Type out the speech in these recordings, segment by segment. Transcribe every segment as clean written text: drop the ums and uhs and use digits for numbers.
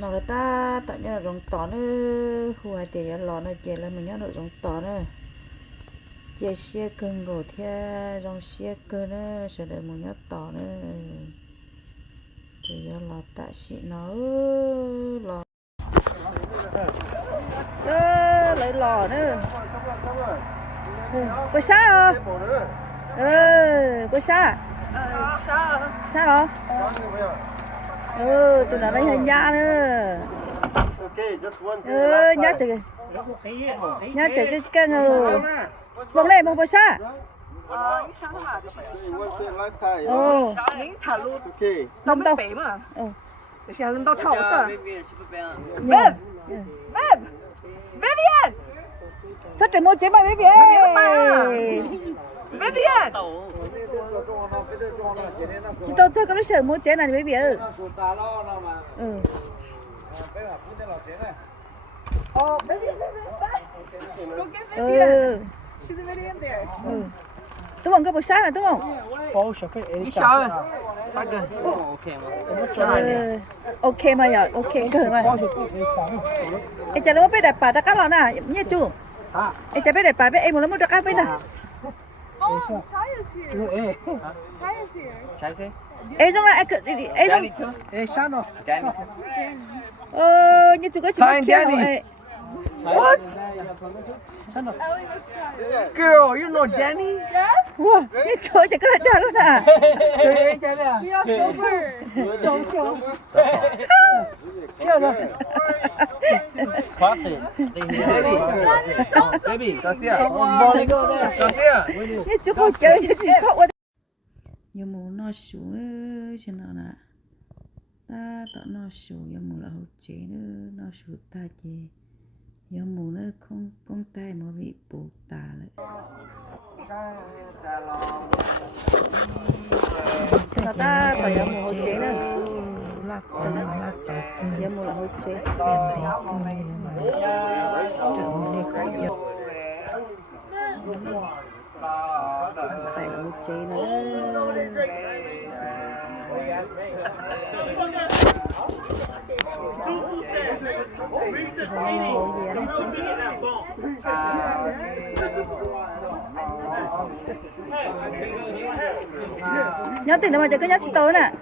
nó là ta tại nhớ là rong tỏ nữa hùa thì lò nó chè là mình nhớ được rong tỏ nữa chè xe cân gỗ theo rong xe cân nữa sẽ được mình nhớ tỏ nữa thì lò tại xịn nó lò lấy lò nữa có xa không có xa xa đó tụi nó lấy hình nhá nữa nhá chừng nhá chừng cái căng vòng này vòng bao xa năm đâu想到超市。Babe, babe, Vivian. sao trời mua chế mà Vivian? Vivian. Chị tôi chơi có lúc sợ mua chế này Vivian. Oh, Vivian, go get Vivian. She's already in there. Đúng không? Có bao xa này đúng không? Đi sao rồi? Ok mà nhở, ok cơ mà. Em chả lúc biết đẹp bà ta cá lò nè, nhớ chú. Em chả biết đẹp bà biết em một lúc được cá biết nè. Oh, Shai is here. Shai is here. Em trong là em như chú có chỉ một kia rồi. What? Girl, you know Danny? Wow, như trời chả có hết luôn à. We are sober. Như chú không chơi như gì khóc quá. Như mù nó xuống cho nó nè. Ta tao nó xuống như mù là hậu chế nữa nó xuống ta chế. Như mù nó không con tay mà bị bổ tà lại. Cho ta phải như mù hậu chế nữa. Lạc chân lạc tàu như mù là hậu chế. Biển thế con này mà trận này có giật. Phải hậu chế nữa. Nhớ tiền đâu mà cho cái nhớ xí tối nè.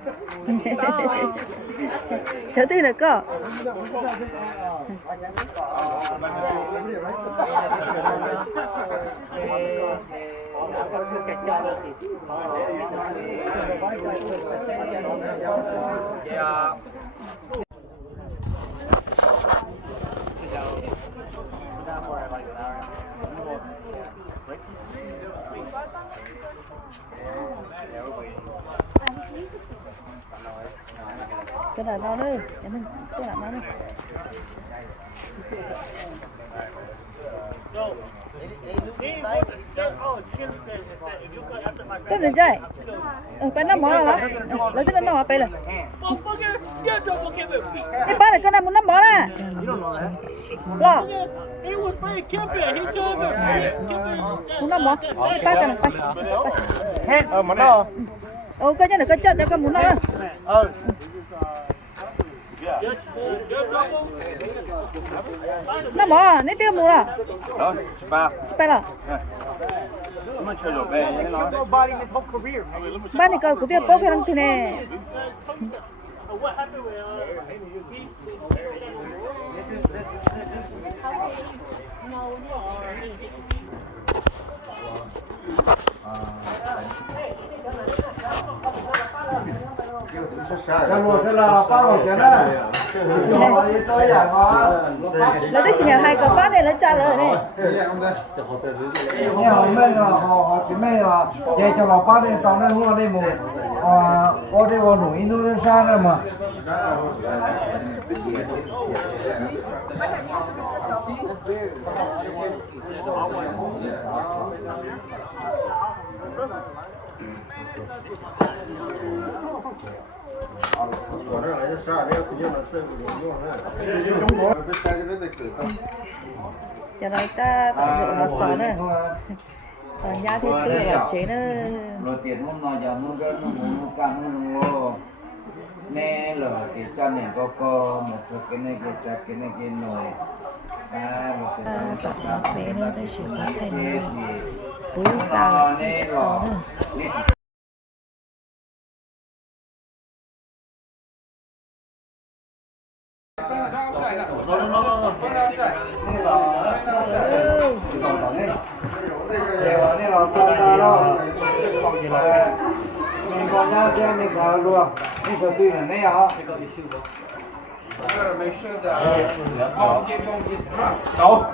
Sợ tiền được cơ. Cái này nó nữa, cái này nó nữa. Cái gì vậy? Phải nó mỏ là lấy cái nó phải là. Cái ba này cái này muốn nó mỏ nè. Lo. Muốn nó mỏ. Ba cái này phải. Mà nó. Cái này cái chết cái muốn nó. Nó mỏ, nét tiêu mua là. Đó, ba. Phải là. Mà chơi rồi về nó. Ba này coi của tiêu bốc cái thằng thế này. Nó tới xin hai con bát này nó trả lời này. họ chỉ mấy là để cho họ bắt đi tàu nó mua đi một có đi vào núi Indonesia rồi mà cho nó ta tạo dựng nó tỏ nữa còn nhà thì tươi ở chế nữa rồi tiền hôm nào giờ nó căng nó nè là cái cha này có một cái này cái cha cái này cái nồi một cái tập nó khỏe nữa tới sự có thành người bố tao cái chiếc tàu nữa mình còn nhau xem mình thảo luôn mình sợ tuy là này hả Go.